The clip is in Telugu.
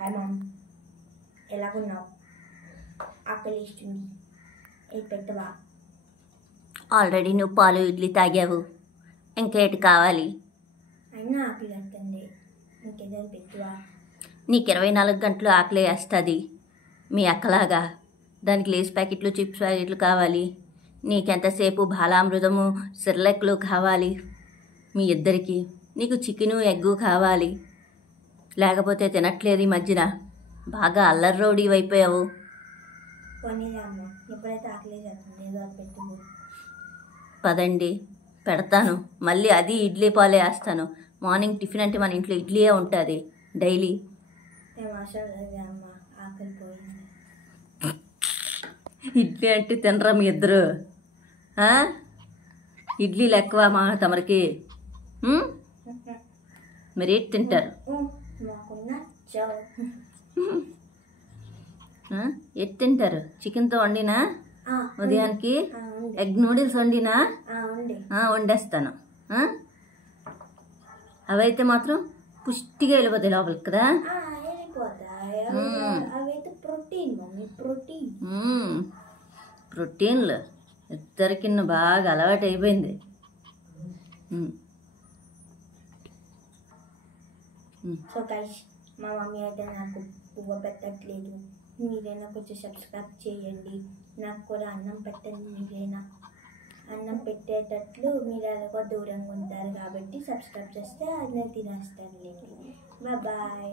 Hi ma'am, ఎలాగున్నావు? ఆకలి ఇస్తుంది, ఇది పెట్టవా? ఆల్రెడీ నువ్వు పాలు ఇడ్లీ తాగావు, ఇంకేటి కావాలి? అయినా ఆకలి వస్తుంది, ఇంకేదైనా పెట్టవా? నీకు 24 గంటలు ఆకలి వేస్తుంది మీ అక్కలాగా. దానికి లేస్ ప్యాకెట్లు చిప్స్ ప్యాకెట్లు కావాలి. నీకెంతసేపు బాలామృతము సిర్లెక్లు కావాలి మీ ఇద్దరికి. నీకు చికెను ఎగ్గు కావాలి, లేకపోతే తినట్లేదు ఈ మధ్యన. బాగా అల్లరి రౌడీ అయిపోయావు. పోనీలే అమ్మ, ఎప్పుడైతే ఆకలి చేస్తుంది ఏదో పెట్టు. పదండి పెడతాను. మళ్ళీ అది ఇడ్లీ పాలే వేస్తాను. మార్నింగ్ టిఫిన్ అంటే మన ఇంట్లో ఇడ్లీయే ఉంటుంది డైలీ. మేము అవసరం లేదు అమ్మ, ఆకలి పోయింది. ఇడ్లీ అంటే తినరా మీ ఇద్దరు? ఇడ్లీలు ఎక్కువ మా తమరికి. మీరు ఏంటి తింటారు? ఎట్ తింటారు? చికెన్తో వండినా ఉదయానికి? ఎగ్ నూడిల్స్ వండినా వండేస్తాను. అవైతే మాత్రం పుష్టిగా వెళ్ళిపోతాయి లోపలికి కదా. ప్రోటీన్లు ఇద్దరికి బాగా అలవాటు అయిపోయింది. సో గైస్, మా మమ్మీ అయితే నాకు పువ్వు పెట్టట్లేదు. మీరైనా కొంచెం సబ్స్క్రైబ్ చేయండి. నాకు కూడా అన్నం పెట్టండి. మీరైనా అన్నం పెట్టేటట్లు మీరు ఎలాగో దూరంగా ఉంటారు కాబట్టి సబ్స్క్రైబ్ చేస్తే అన్నీ తినేస్తాను. బాయ్.